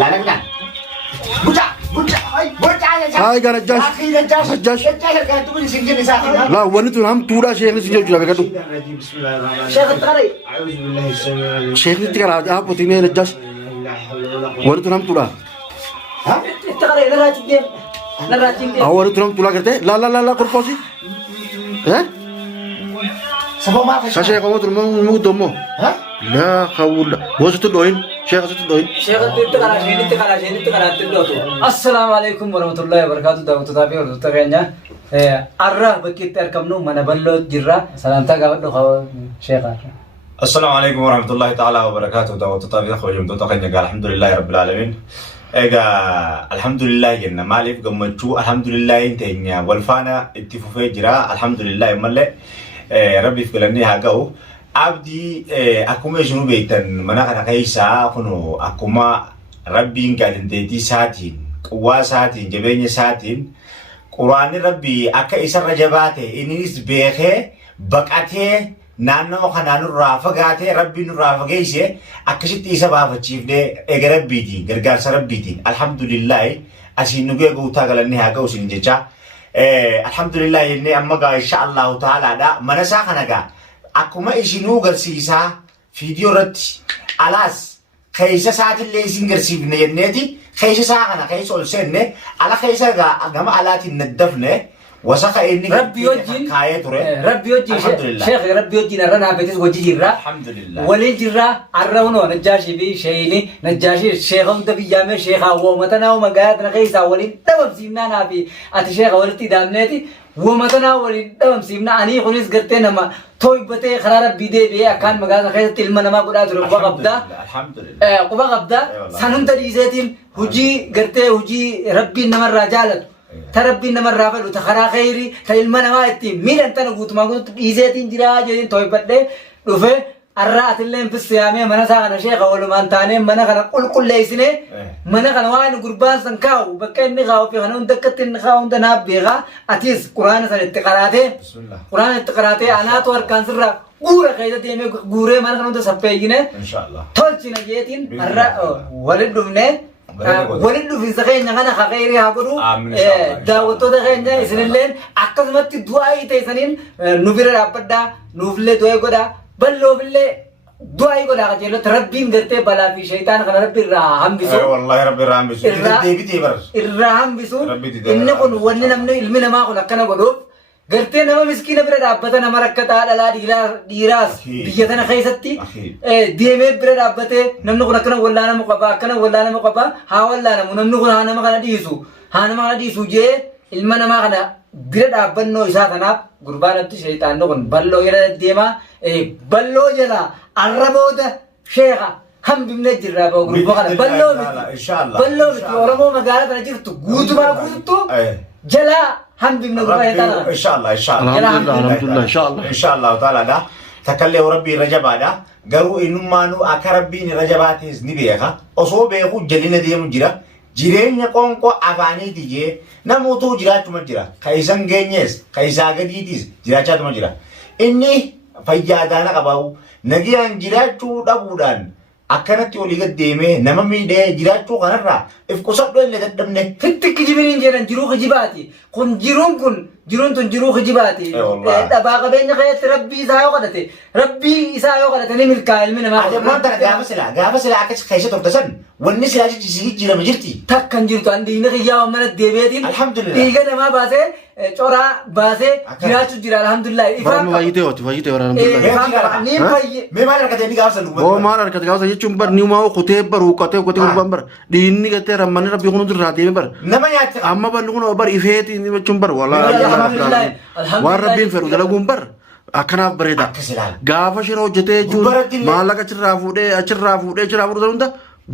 لا لا لا بوجا بوجا بوجا يا هاي قال نجاش أخي نجاش نجاش نجاش كان تقول سنجل ساكن لا ونتو هم تودا شيخ سنجل جرا بكتو بسم الله الرحمن الرحيم شيخ التقري أعوذ بالله السميع العليم شيخ تكال اب بوتيني نجاش لا حول ولا قوة ونتو هم تودا ها التقري نراتي ديم نراتي ديم او ونتو هم تودا كرتي لا لا لا لا كرفوسي ها سبب ما فيش شيخ قوم ترمو مو دمو ها لا حول وسط دوين شيخ وسط دوين شيخ التقري تدوتو السلام عليكم ورحمة الله وبركاته دعوة تابعي ورحمة الله بكيت أركمنو من بلو جرا سلامتا قابل خو شيخ السلام عليكم ورحمة الله تعالى وبركاته دعوة طابي أخوة جمدو تقنيا قال الحمد لله رب العالمين إيجا الحمد لله جنة مالف قمتشو الحمد لله إنتينيا والفانا اتفوفي جرا الحمد لله ملء ربي فكلني هاجو عبدي أكوما جنو بيتن منا كنا كيسا كنو أكوما ربي قال انتي ساتين قوا ساتين جبيني ساتين قرآن ربي أكا إسر رجباته إنيس بيخي بقاته naannoo kanaan nurraa fagaatee rabbiin nurraa fageesse akkasitti isa baafachiifnee eega rabbiitiin gargaarsa rabbiitiin alhamdulillahi asiin nu gee guutaa galanni haa ga'u isin jecha alhamdulillahi jennee amma gaa insha Allahu ta'aalaadha mana isaa kana gaa akkuma isinuu garsiisaa fiidiyoo irratti alaas keessa isaatillee isin garsiifne jenneeti keessa isaa kana keessa ol seenne ala keessa gaa gama alaatiin naddafne وسخة إني ربي يوجين كاية ترى ربي يوجين شيخ ربي يوجين أرنا بيتس وجي جرا الحمد لله ولين جرا أرنو نجاشي بي شيني نجاشي شيخهم تبي جامع شيخ هو متنا ومجاد نقيسا ولين تبب سيمنا نبي أتشيخ ولتي دامنتي ومتنا ولين تبب سيمنا أني خليس قرتنا ما توي بتة خرارة بيدي بي أكان مجاد نقيس تلمنا ما قدرت ربوا قبضة الحمد لله قبضة قبضة سنون تريزاتين هجي قرته هجي ربي نمر رجالته تربي نمر رافل وتخرا خيري تلمنا ما يتيم مين أنت نقول ما قلت إيزاتين جرا جين توي بدي رفع الرأت اللي في الصيام منا ساعنا شيخ أول ما أنتاني منا كنا كل ليسنة منا كنا وين قربان سنكاو بكين نخاو في خنون دكت نخاو دنا بيغا أتيس قرآن سن التقراته قرآن التقراته أنا توار كانسر غورة كيدا تيمي غورة منا كنا تسبيجينه إن شاء الله تولشنا جيتين الرأ ولد دمنه ولد في زخين نحنا خيري هاكرو دعوتو دخين جا إسرائيلين أكثر دعاء تيسانين نوفير رابطة نوفلة دعاء كودا بلو بلة دعاء كودا كجيلو تربين قرتة بلا في شيطان خنا ربي الرحم بيسو والله ربي الرحم بيسو ديبي ديبر الرحم بيسو إنه كون وني نمني علمي نما كون أكنا كودو قرتة نما مسكين برا رابطة نما ركتا على ديراس بيجتنا خيستي ديمه برا رابطة نمنو كون أكنا ولا مقبا ها ولا نمو نمنو كون هانا ما كنا ديسو جه علمي نما كنا برا رابطة إساتنا قربان أبتي شيطان نكون بلو يرى ديما بلو جلا الربوده شيخا هم بمنجر رابو قربان بلو إن شاء الله بلو ورمو مقالة نجرتو قوتو جلا هم بمنجر إن شاء الله إن شاء الله الحمد لله إن شاء الله إن شاء الله تعالى ده تكلم ربي رجب هذا قالوا إنه ما نو أكربين رجبات نبيها أصوب يقول جلنا ديم جرا جيرين يكون كو أفاني تيجي نموتو جرا تما جرا كايسان جينيس كايسا جديديس جرا تما جرا إني فيجادانا كباو نجيان جرا تو دابودان أكنت يولي قديمه نما ميده جرا تو كنرا إفكوسات دول لتدمنه فتك جبرين جيران جرو خجباتي كون جيرون تون جرو خجباتي دباغ بين خيات ربي إسايو قدته ربي إسايو قدته نمل كائل من ما أجمع ما ترى جاب سلا أكش خيشة تورتسن والناس لا تجي جرا مجرتي تكن جرتو عندي نخيا ومن الدبيتين الحمد لله تيجا نما باسه چورا باسه جراتو جرا الحمد لله برام وايته ورا الحمد لله نيم باي ما مالك كتير نيجا أصلا هو ما أنا كتير كذا يجي بر نيو ما هو كتير بر هو كتير قربان بر ديني كتير رماني ربي يكونوا دراتي بر نما يات أما بر نكون بر إفهاتي نيجي بر ولا وربين فرو دلهم بر أكنا بريدا غافا شرو جته جون مالك أشرا فودة زوندا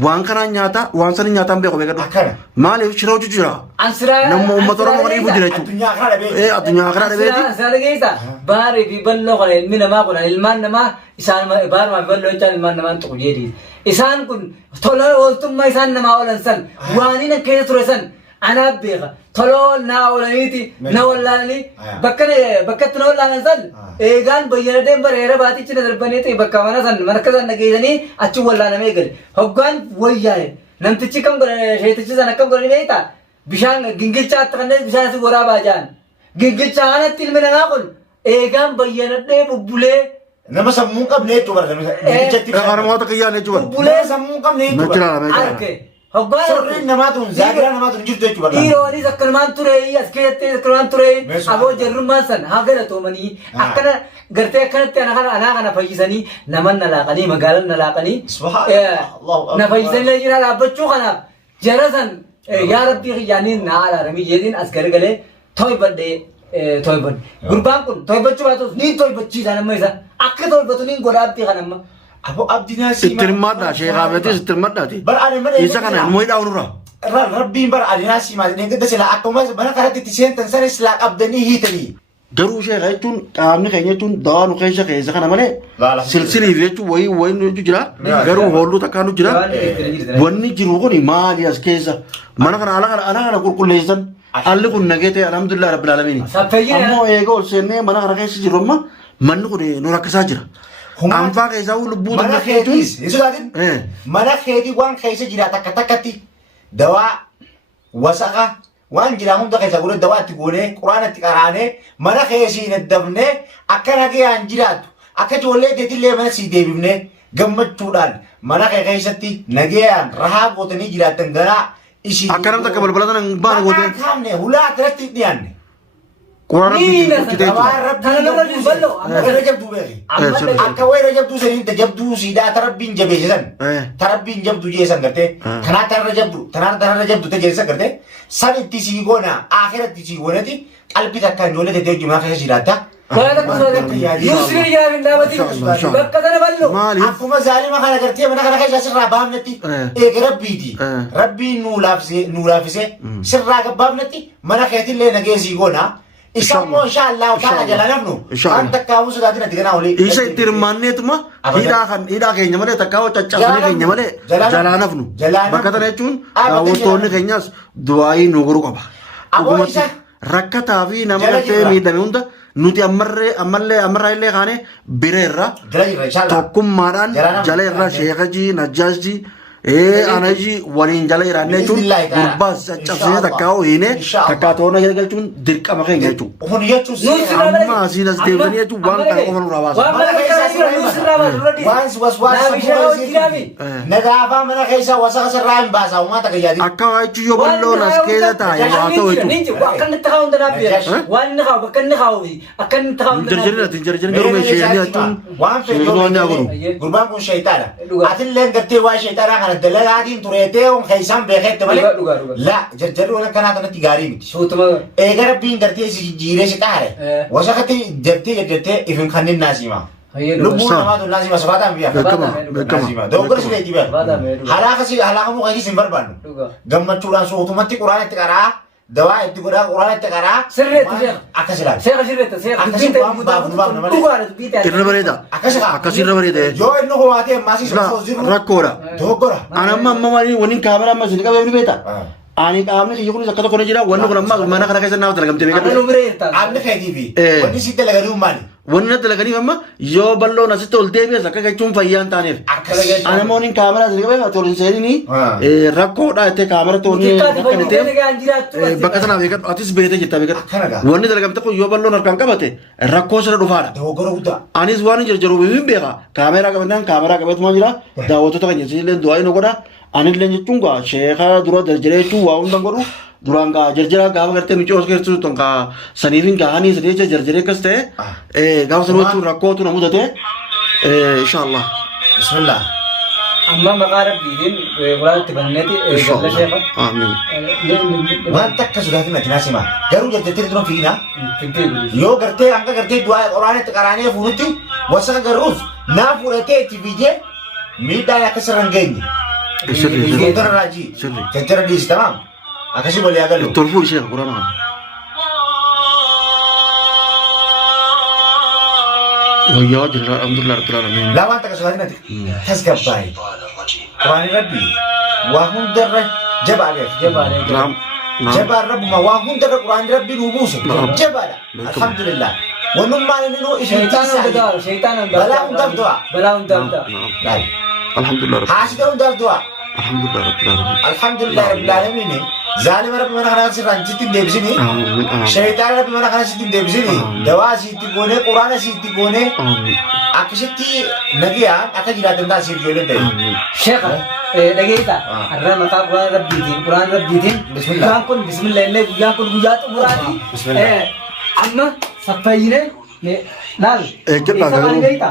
وان كنا نياتا وان سني نياتا بيكو مالي شرو جورا نمو أمتورا مغني بودي الدنيا أخرى أنسرا كيسا باري في بلو قال من ما قال المان ما إسان ما بار ما بلو يجان المان ما تقولي إسان كن ثلا أولتم ما إسان ما أولنسن وانين كيس رسن أنا بيغا ثلول ناولانيتي ناولاني بكت ناولان سن إيجان بيجندم بريرة باتي چنه دربنيتي بكوانا سن مركزان نجيزني أشوف ولا نميجل هبقان وياه namtichi kam godha sheetichi sana akkam godhani beektaa bishaan gingilchaatti kanneen bishaan si waraabaa jaan gingilcha kanatti ilmi namaa kun eegaan bayyanadhee bubbulee nama sammuu hin qabne jechuudha barreeffamni. Namoota qiyyaan jechuudha. bubbulee Sammuu hin qabne jechuudha. arge hoggaa Sorreen namaa tun zaagiraa namaa tun jirtu jechuudha. dhiiroonis akkanumaan ture as keessatti akkanumaan ture aboo jarrummaan san haa galatoomanii akkana gartee akkanatti anaa kana fayyisanii naman na laaqanii magaalaan na laaqanii na fayyisanii jira dhaabbachuu kanaaf jara san yaa rabbii xiyyaaniin na alaaramii jeetiin as garagalee toybadhee toybadhe gurbaan kun toybachuu baatus niin toybachiisa nama isa akka toybatu niin godhaabbii kanamma Abo abdinaa si Ittirmadhaa sheekaa beetis ittirmadhaati. Isa kana immoo hidhaa onurraa. Rabbiin bara adinaa si maal deengedda sila akkuma mana kanatti itti seentan sana silaa qabdanii hiitanii. Garuu sheekaa jechuun qaamni keenya jechuun dawaa nu keessa kana malee silsiliif jechuun wayii jira. Garuu hoolluu takkaa nu jira. Wanni jiru kun maali as keessa mana kana ala kana qulqulleessan. Alli kun nagee ta'e alhamdulillah rabbil alamin. Ammoo eega ol seennee mana kana keessa jiru amma manni kun nu rakkisaa jira. Anfaa keessaa lubbuu mana keetis isaatiin mana keetii waan keessa jira takka takkatti dawaa wasaqa waan jira hunda keessa godhe dawaa itti goonee quraana itti qaraanee mana keessii naddafnee akka nagayaan jiraattu akka ijoollee deetillee mana sii deebifnee gammachuudhaan mana kee keessatti nagayaan rahaa gootanii jiraattan garaa ishii akka namni akka balbala sana baana gootee kaamne hulaa irratti dhiyaanne. quraana bitti akka wayira jabduu saniin jabduu siidaa tarabbiin jabeessisan tarabbiin jabduu jeessan gartee kanaa tanarra jabdu ta jeessan gartee san itti sii goona akhiratti sii goonati qalbii takkaan ijoollee tettee wajjumaa keessa jiraatta. Akkuma zaalima kana gartee mana kana keessa sirraa baafnetti eega rabbiiti rabbiin nuu laafisee sirraa gabbaafnetti mana keetillee nageessii goona. Isammoo inshallah taala jala nafnu an takkaawu sodaatiin ati ganaa olii isa itti hirmaanneetuma hidhaa keenya malee takkaawu caccabsanii keenya malee jalaa nafnu bakka tana jechuun daawwattoonni keenyas du'aayii nu godhu qaba dhugumatti rakkataa fi nama gartee miidhame hunda nuti ammarraa illee kaane bira irra tokkummaadhaan jala irra sheekajii najjaasjii anaji waliin jala jiraannee jechuun gurbaas caccabsee takkaa ho'iinee takkaa toona galchuun dirqama keenya jechuudha. Amma asiin as deemtanii jechuun waan kana qofa nurraa baasa. Nagaafaa mana keessaa wasaqa sirraa hin baasaa uummata gayyaadii. Akka waa jechuun yoo balloon as keessa taa'e waa ta'u jechuudha. Akka inni taa'u hundanaa beera. Waan inni kaa'u bakka inni kaa'u akka inni taa'u hundanaa beera. Jarjarin garuu sheekni jechuun gurbaan kun sheeytaadha. Atillee gartee waa sheeytaadhaa kana dalagaatiin tureetee on keessaan beekette malee la jarjarri wala kanaa kanatti gaarii miti. Eega rabbiin gartee si jiiree si xaare wasaqatti jettee ifin kanneen naasima. Lubbuun namaa tun naasima safaataan biyya. Naasima dogoggora si leetii biyya. Halaaka muka isii hin barbaannu. Gammachuudhaan sootumatti quraana itti qaraa dawaa itti godhaa quraana itti qaraa. Sirreetti seera. Akkas ilaali. Seera sirreetta seera. Akkasii waan baafnu malee. Irra bareeda. Akkasii irra bareeda. Yoo inni ho'aatee maasii sosoo jiru. Rakkoodha. Dogoggora. Ani amma waliin kaameraa amma isin qabee ni beekta. Ani qaamni kiyya kunis akka tokko ni jira wanni kun amma mana kana keessa naaf dalagamtee beekadha. Qaamni keetii fi wanni si dalagaduu maali? Wanni na dalaganiif amma yoo balloon asitti ol deebi'es akka jechuun fayyaan taaneef. Ani amma waliin kaameraa isin qabee ati ol hin seenini rakkoodha jettee kaamera toonii akka ni ta'e bakka sanaaf beekadhu atis beekte jettaa beekadhu. Wanni dalagamte kun yoo balloon harkaan qabate rakkoo sana dhufaadha. Dogoggora guddaa. Anis waan hin jarjaruuf hin beeka kaameraa qabannaan kaameraa qabeetuma jira daawwattoota keenya illee du'aa inni godha. Anillee jechuun gaa sheekaa dura jarjaree jechuun waa hundan godhu duraan gaa jarjara gaafa gartee miccoo as keessatti ton gaa saniifin gaahanii sadii jecha jarjaree akkas ta'e gaafa sanuu jechuun rakkootu na mudate inshaallah. Bismillah. Amma maqaa rabbiitiin quraanatti banneeti galla sheeka. Amiin. Waan takka sodaatiin ati naasima garuu jarjartee dura fiina yoo gartee hanga gartee du'aa quraanatti qaraanee fuunutti wasaqa garruus naa fudhatee itti fiigee miidhaan akka sirra hin geenye. Sebentar Raji, cecer di tamam. Akasih boleh agak lu. Tolfu isi Quran kan. Oh iya, jelas alhamdulillah rabbil alamin. Lawan tak kesulitan nanti. Has gabai. Quran Rabbi. Wahum darah jabal. Jabar Rabbi ma wahum darah Quran Rabbi rubus. Jabal. Alhamdulillah. Wanum malin lu syaitan Bala undang doa. Alhamdulillah. Hasil undang doa. alhamdulillah rabbil alamin alhamdulillah rabbil alamin zalim rabbi mana kana sirran jitin debsini amin amin shaytan rabbi mana kana sitin debsini dawa siti gone qur'ana siti gone amin akasitti nagiya akka jiraatan ta sir jole dai sheekha dhageeyta arra maqaa quraan rabbiitiin Bismillah. guyyaan kun bismillah illee guyyaan kun guyyaa xumuraati Bismillah. amma saffayine laal jedhaa garuu. dhageeyta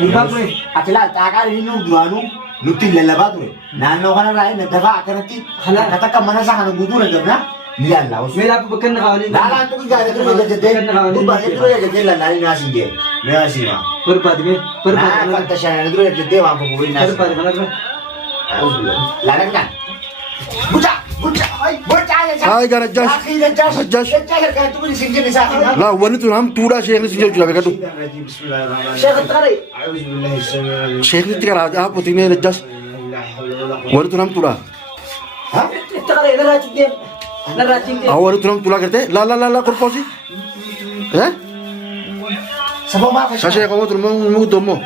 guyyaan kun ati laal xaaqaan inni nu duraanuu nutti lallabaa ture naannoo kanarraa inni dafaa akkanatti akka takka mana isaa kana guutuu dandabnaa ni laallaa osoo meelaa bakka na kaawanii laalaan tuqi gaadha ture jajjatee gurbaatee ture jajjatee lallaalee naasiin jee mee asiima barbaade mee naa barbaade fatta shanani ture jajjatee waan fufurii naasiin barbaade kanarra laalaan kan buca buca buca Hai, gara Najjash. Najjash. Najjash harkaan tuqi isin jenne isaa laa wanni tun hamtuudha sheekni si jechuudha beekadhu sheekha taqare sheeknitti karaa dhaabbatine Najjash wanni tun hamtuudha taqare narraatti deem narraatti deem wanni tun hamtuudha gartee laa korpoosi Sabab maaf Kashee qabu tun mu guddommoo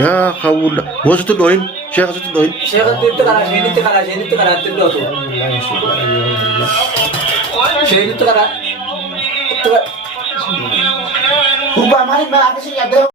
laa hawla wasitti dhooyin sheeka sitti dhooyin sheekha itti karaa sheenitti karaa itti dhootu sheenitti karaa Ubah maling maaf sih ada